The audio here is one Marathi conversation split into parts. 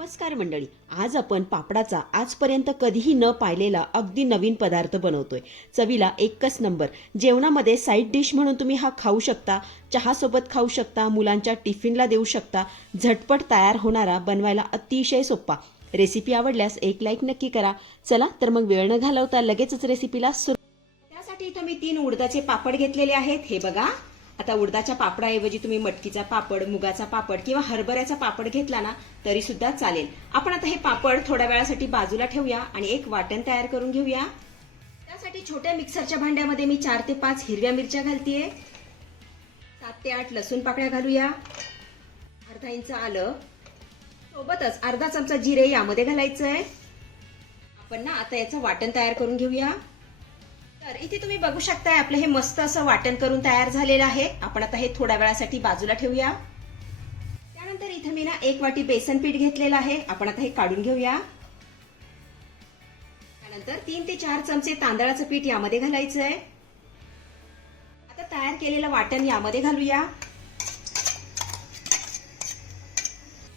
नमस्कार मंडळी. आज आपण पापडाचा आजपर्यंत कधीही न पाहिलेला अगदी नवीन पदार्थ बनवतोय. चवीला एकच नंबर. जेवणामध्ये साईड डिश म्हणून तुम्ही हा खाऊ शकता चहासोबत खाऊ शकता मुलांच्या टिफिनला देऊ शकता. झटपट तयार होणारा बनवायला अतिशय सोपा. रेसिपी आवडल्यास एक लाईक नक्की करा. चला तर मग वेळ न घालवता लगेचच रेसिपीला सुरू त्यासाठी इथं मी तीन उडदाचे पापड घेतलेले आहेत. हे बघा. आता उडदाच्या पापडाऐवजी तुम्ही मटकीचा पापड मुगाचा पापड किंवा हरभऱ्याचा पापड घेतला ना तरी सुद्धा चालेल. आपण आता हे पापड थोड्या वेळासाठी बाजूला ठेवूया आणि एक वाटण तयार करून घेऊया. त्यासाठी छोट्या मिक्सरच्या भांड्यामध्ये मी चार ते पाच हिरव्या मिरच्या घालतीये. सात ते आठ लसूण पाकळ्या घालूया. अर्धा इंच आलं. सोबतच अर्धा चमचा जिरे यामध्ये घालायचं आहे आपण ना आता याचं वाटण तयार करून घेऊया. तर इथे तुम्ही बघू शकताय आपलं हे मस्त असं वाटण करून तयार झालेलं आहे. आपण आता हे थोड्या वेळासाठी बाजूला ठेवूया. त्यानंतर इथे मी ना एक वाटी बेसन पीठ घेतलेलं आहे. आपण आता हे काढून घेऊया. त्यानंतर तीन ते चार चमचे तांदळाचं पीठ यामध्ये घालायचं आहे आता तयार केलेलं वाटण यामध्ये घालूया.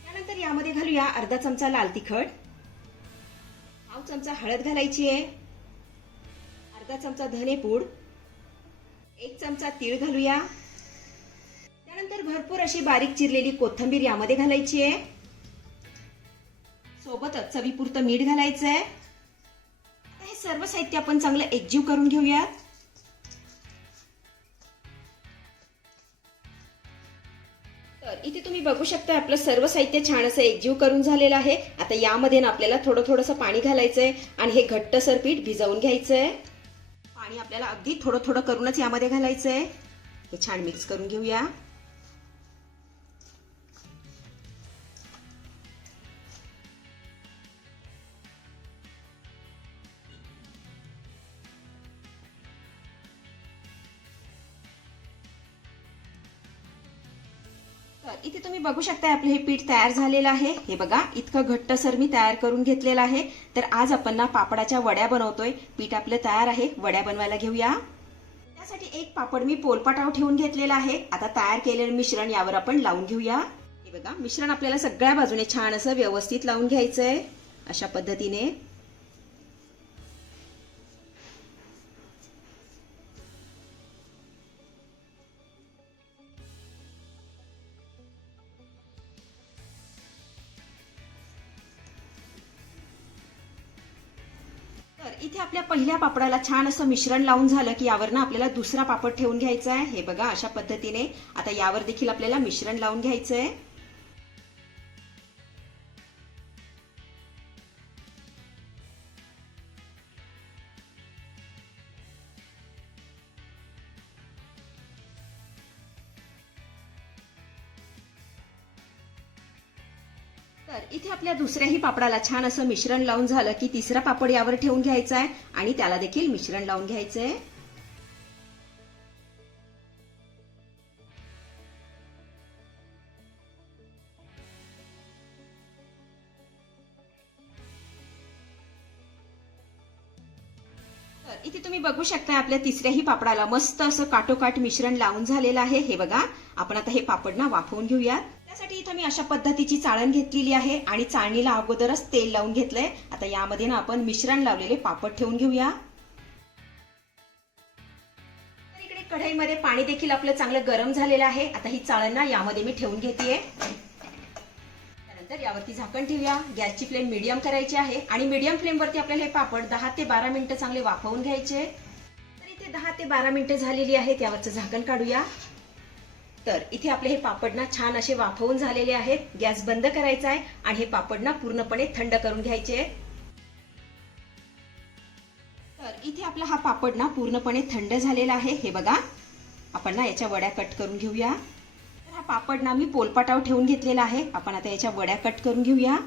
त्यानंतर यामध्ये घालूया अर्धा चमचा लाल तिखट. पाव चमचा हळद घालायची आहे. अर्धा चमचा धनेपूड एक चमचा तीळ घालूया. त्यानंतर भरपूर अशी बारीक चिरलेली कोथिंबीर यामध्ये घालायची आहे. सोबतच चवीपुरतं मीठ घालायचं आहे आता हे सर्व साहित्य आपण चांगलं एकजीव करून घेऊयात. तर इथे तुम्ही बघू शकता आपलं सर्व साहित्य छान असं एकजीव करून झालेलं आहे. आता यामध्ये ना आपल्याला थोडं थोडंसं पाणी घालायचंय आणि हे घट्टसर पीठ भिजवून घ्यायचंय. आहे आपल्याला अगदी थोडं थोडं करूनच यामध्ये घालायचंय. हे छान मिक्स करून घेऊया. तर इथे तुम्ही बघू शकता आपलं हे पीठ तयार झालेलं आहे. हे बघा इतकं घट्टसर मी तयार करून घेतलेलं आहे. तर आज आपण ना पापडाच्या वड्या बनवतोय. पीठ आपलं तयार आहे. वड्या बनवायला घेऊया. त्यासाठी एक पापड मी पोलपाटाव ठेवून घेतलेला आहे. आता तयार केलेलं मिश्रण यावर आपण लावून घेऊया. हे बघा मिश्रण आपल्याला सगळ्या बाजूने छान असं व्यवस्थित लावून घ्यायचंय. अशा पद्धतीने. इथे आपल्या पहिल्या पापडाला छान असं मिश्रण लावून झालं की यावर ना आपल्याला दुसरा पापड ठेवून घ्यायचा आहे. हे बघा अशा पद्धतीने. आता यावर देखील आपल्याला मिश्रण लावून घ्यायचं आहे. तर इथे आपल्या दुसऱ्याही पापडाला छान असं मिश्रण लावून झालं की तिसरा पापड यावर ठेवून घ्यायचा आहे आणि त्याला देखील मिश्रण लावून घ्यायचं आहे इथे तुम्ही बघू शकता आपल्या तिसऱ्याही पापडाला मस्त असं काटोकाट मिश्रण लावून झालेलं आहे. हे बघा आपण आता हे पापड ना वाफवून घेऊयात. त्यासाठी इथं मी अशा पद्धतीची चाळण घेतलेली आहे आणि चाळणीला अगोदरच तेल लावून घेतलंय. आता यामध्ये ना आपण मिश्रण लावलेले पापड ठेवून घेऊया. इकडे कढईमध्ये पाणी देखील आपलं चांगलं गरम झालेलं आहे. आता ही चाळण ना यामध्ये मी ठेवून घेते त्यानंतर यावरती झाकण ठेवूया. गॅसची फ्लेम मीडियम करायची आहे आणि मिडियम फ्लेमवरती आपल्याला हे पापड दहा ते बारा मिनिटं चांगले वाफवून घ्यायचे. तर इथे दहा ते बारा मिनिटं झालेली आहेत. यावरचं झाकण काढूया. तर इथे आपले हे पापड ना छान असे वाफवून झालेले आहेत. गॅस बंद करायचा आहे आणि हे पापड ना पूर्णपणे थंड करून घ्यायचे आहेत. तर इथे आपला हा पापड ना पूर्णपणे थंड झालेला आहे. हे बघा. आपण ना याच्या वड्या कट करून घेऊया. तर हा पापड ना मी पोलपाटावर ठेवून घेतलेला आहे. आपण आता याच्या वड्या कट करून घेऊया.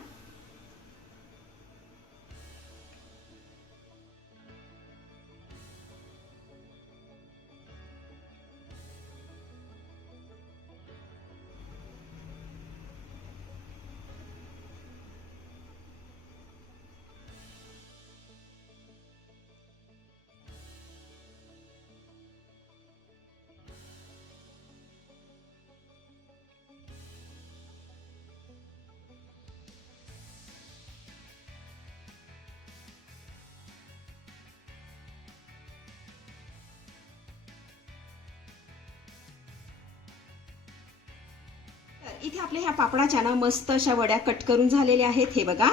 इथे आपल्या ह्या पापडाच्या ना मस्त अशा वड्या कट करून झालेल्या आहेत. हे बघा.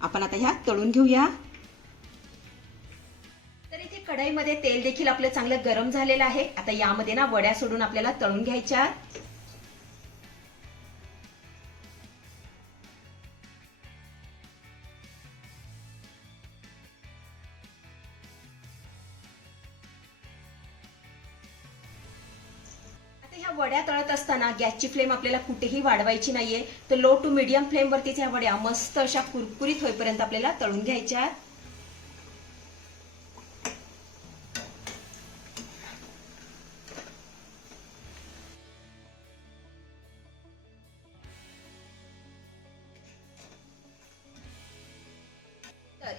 आपण आता ह्या तळून घेऊया. तर इथे कढईमध्ये तेल देखील आपलं चांगलं गरम झालेलं आहे. आता यामध्ये ना वड्या सोडून आपल्याला तळून घ्यायच्या ह्या वड्या तळत असताना गॅसची फ्लेम आपल्याला कुठेही वाढवायची नाहीये. तर लो टू मिडियम फ्लेम वरतीच ह्या वड्या मस्त अशा कुरकुरीत होईपर्यंत आपल्याला तळून घ्यायच्या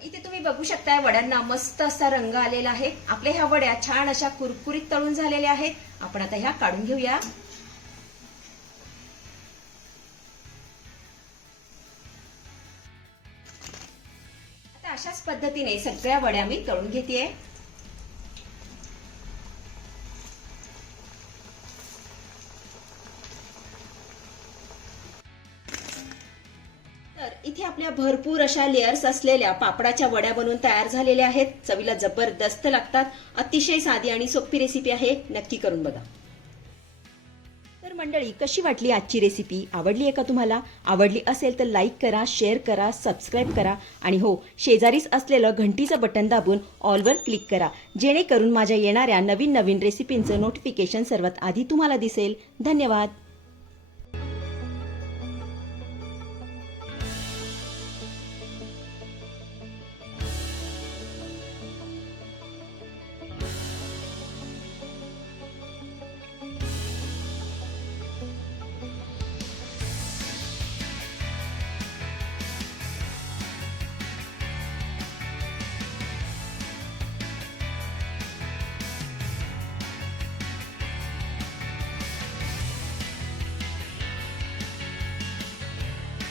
इथे तुम्ही बघू शकताय वड्यांना मस्त असा रंग आलेला आहे. आपल्या ह्या वड्या छान अशा कुरकुरीत तळून झालेल्या आहेत. आपण आता ह्या काढून घेऊया. आता अशाच पद्धतीने सगळ्या वड्या मी तळून घेते आपल्या भरपूर अशा लेअर्स असलेल्या पापडाच्या वड्या बनवून तयार झालेल्या आहेत. चवीला जबरदस्त लागतात. अतिशय साधी आणि सोपी रेसिपी आहे. नक्की करून बघा. तर मंडळी कशी वाटली आजची रेसिपी आवडली आहे का तुम्हाला? आवडली असेल तर लाईक करा शेअर करा सबस्क्राईब करा. आणि हो शेजारीच असलेलं घंटीचं बटन दाबून ऑलवर क्लिक करा. जेणेकरून माझ्या येणाऱ्या नवीन नवीन रेसिपींचं नोटिफिकेशन सर्वात आधी तुम्हाला दिसेल. धन्यवाद.